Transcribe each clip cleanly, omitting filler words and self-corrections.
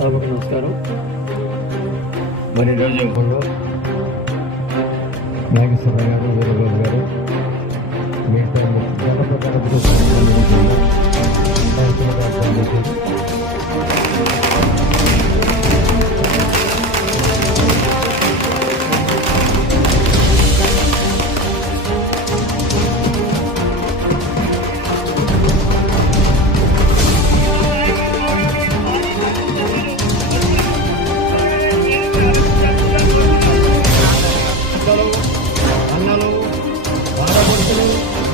సభకు నమస్కారం. మరి ఈరోజు ఇప్పుడు నాగేశ్వరరావు గారు, వీరబాబు గారు మీతో అన్నలు బాధపడుతులు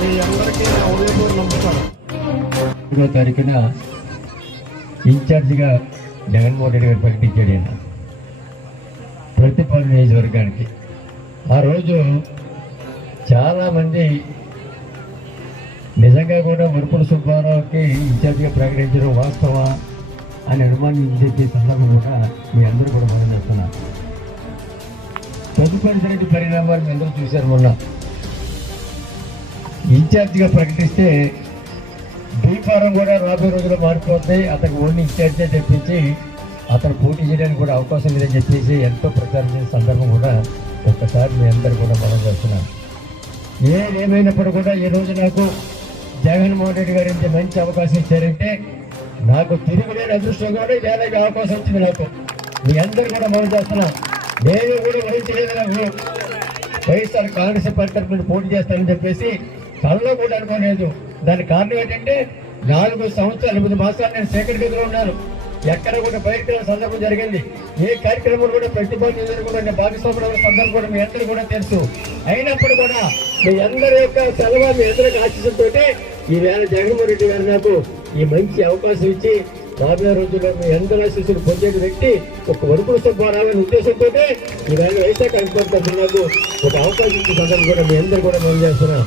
మీ అందరికీ నా ఉదయపూర్ నమస్కారం. 1వ తారీఖున ఇన్ఛార్జిగా జగన్మోహన్ రెడ్డి గారు ప్రకటించాడు. ఆయన ప్రతిపాడు నియోజకవర్గానికి ఆ రోజు చాలామంది నిజంగా కూడా వరపుల సుబ్బారావుకి ఇన్ఛార్జిగా ప్రకటించడం వాస్తవా అని అనుమానించే సందర్భం కూడా మీ అందరూ కూడా మనం చేస్తున్నారు. తదుపరి పరిణామాలు మీ అందరూ చూశారు. మొన్న ఇన్ఛార్జిగా ప్రకటిస్తే బీఫారం కూడా రాబోయే రోజుల్లో మారిపోతాయి, అతనికి ఓన్లీ ఇన్ఛార్జే తెప్పించి అతను పోటీ చేయడానికి కూడా అవకాశం లేదని చెప్పేసి ఎంతో ప్రచారం చేసే సందర్భం కూడా ఒక్కసారి మీ అందరూ కూడా మనం చేస్తున్నాం. ఏమైనప్పుడు కూడా ఈ రోజు నాకు జగన్మోహన్ రెడ్డి గారు ఇంత మంచి అవకాశం ఇచ్చారంటే నాకు తిరుగులేని అదృష్టం కూడా వేరేగా అవకాశం వచ్చింది. నాకు మీ అందరూ కూడా మనం చేస్తున్నాం. నేను కూడా వహించలేదు. నాకు వైఎస్ఆర్ కాంగ్రెస్ పార్టీ తరఫున పోటీ చేస్తానని చెప్పేసి కళ్ళలో కూడా అనుకోలేదు. దానికి కారణం ఏంటంటే 4 సంవత్సరాలు 8 మాసాలు నేను సేకరణ గదిలో ఉన్నాను. ఎక్కడ కూడా బయట సందర్భం జరిగింది. ఏ కార్యక్రమం కూడా ప్రతిపాదన కూడా భాగస్వామ్య సందర్భం కూడా మీ అందరూ కూడా తెలుసు. అయినప్పుడు కూడా మీ అందరి యొక్క సెలవు మీ అందరికి ఆశీస్సులతో ఈవేళ జగన్మోహన్ రెడ్డి గారు నాకు ఈ మంచి అవకాశం ఇచ్చి రాబోయే రోజుల్లో మీ అందరి ఆశీస్సులు పొందేది వ్యక్తి ఒక వరపుల సుబ్బారావు అనే ఉద్దేశంతో ఈవేళ వైఎస్ఆర్ కాంగ్రెస్ పార్టీ తరఫున నాకు ఒక అవకాశం ఇచ్చే సందర్భం కూడా మీ అందరూ కూడా మేము చేస్తున్నాం.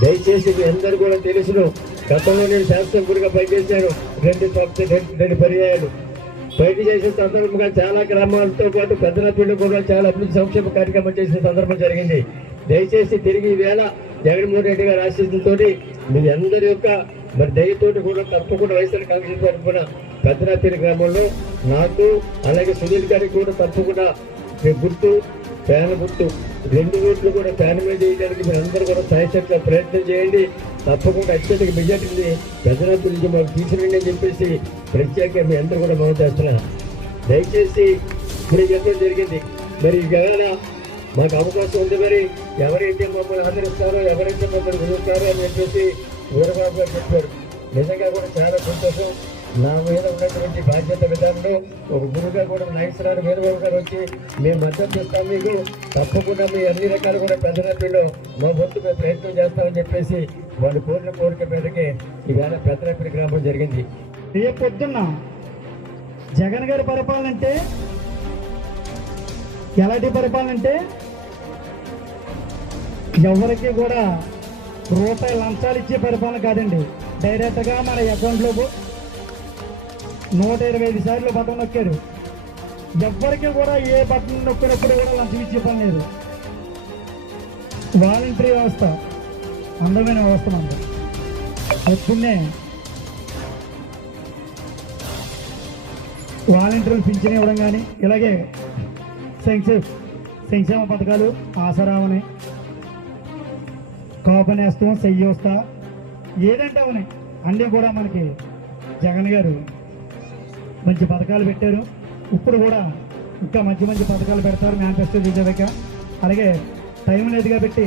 దయచేసి మీ అందరూ కూడా తెలుసును, గతంలో నేను శాసనసభ్యుడిగా పనిచేశాను 2 పర్యాయాలు. బయట చేసిన సందర్భంగా చాలా గ్రామాలతో పాటు పెద్దలపల్లి కూడా చాలా అభివృద్ధి సంక్షేమ కార్యక్రమం చేసిన సందర్భం జరిగింది. దయచేసి తిరిగి ఈవేళ జగన్మోహన్ రెడ్డి గారి ఆశీస్సులతో మీ అందరి యొక్క మరి దయతోటి కూడా తప్పకుండా వైఎస్ఆర్ కాంగ్రెస్ తరఫున పెద్దలపల్లి గ్రామంలో నాకు అలాగే సునీల్ గారికి కూడా తప్పకుండా గుర్తు ఫ్యాన్ గుర్తు 2 ఓట్లు కూడా ఫ్యాన్ మీద చేయడానికి మీరు అందరూ కూడా సాయశక్తిగా ప్రయత్నం చేయండి. తప్పకుండా అత్యధిక మెజార్టీని పెద్దలపల్లి నుంచి మాకు తీసుకురండి అని చెప్పేసి ప్రత్యేకంగా మీ అందరూ కూడా మనం చేస్తున్నారు. దయచేసి మీరు చెప్పడం జరిగింది. మరి ఇవాళ మాకు అవకాశం ఉంది. మరి ఎవరైతే మమ్మల్ని ఆదరిస్తారో ఎవరైతే మమ్మల్ని పిలుస్తారో అని చెప్పేసి వీరబాబు గారు చెప్పారు. నిజంగా కూడా చాలా సంతోషం. నా మీద ఉన్నటువంటి బాధ్యత విధానంలో ఒక గురువుగా కూడా నాగేశ్వరరావు వీరబాబు గారు వచ్చి మేము మద్దతు ఇస్తాం, మీకు తప్పకుండా మీ అన్ని రకాలు కూడా పెద్దలపల్లిలో మా వంతు మేము ప్రయత్నం చేస్తామని చెప్పేసి వాళ్ళు కోరిన కోరిక మీదకి ఈవేళ పెద్దలపల్లి గ్రామం జరిగింది. రేపు పొద్దున్న జగన్ గారి పరిపాలన అంటే ఎలాంటి పరిపాలన అంటే ఎవరికి కూడా రూపాయి లంచాలు ఇచ్చే పరిపాలన కాదండి. డైరెక్ట్గా మన అకౌంట్లో 125 సార్లు బటన్ నొక్కారు. ఎవ్వరికి కూడా ఏ బటన్ నొక్కినప్పుడు కూడా లంచం ఇచ్చే పని లేదు. వాలంటరీ వ్యవస్థ అందమైన వ్యవస్థ అంతా. పొద్దున్నే వాలంటీర్లు పింఛన్ ఇవ్వడం కానీ ఇలాగే సంక్షేమ పథకాలు ఆసరావని కాపనేస్తాం చెయ్యి వస్తా ఏదంటే ఉన్నాయి అన్నీ కూడా మనకి జగన్ గారు మంచి పథకాలు పెట్టారు. ఇప్పుడు కూడా ఇంకా మంచి మంచి పథకాలు పెడతారు మేనిఫెస్టో చేసేదాక. అలాగే టైం లేదుగా పెట్టి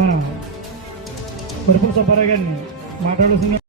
మన వరపుల సుబ్బారావు గారిని మాట్లాడుతున్నారు.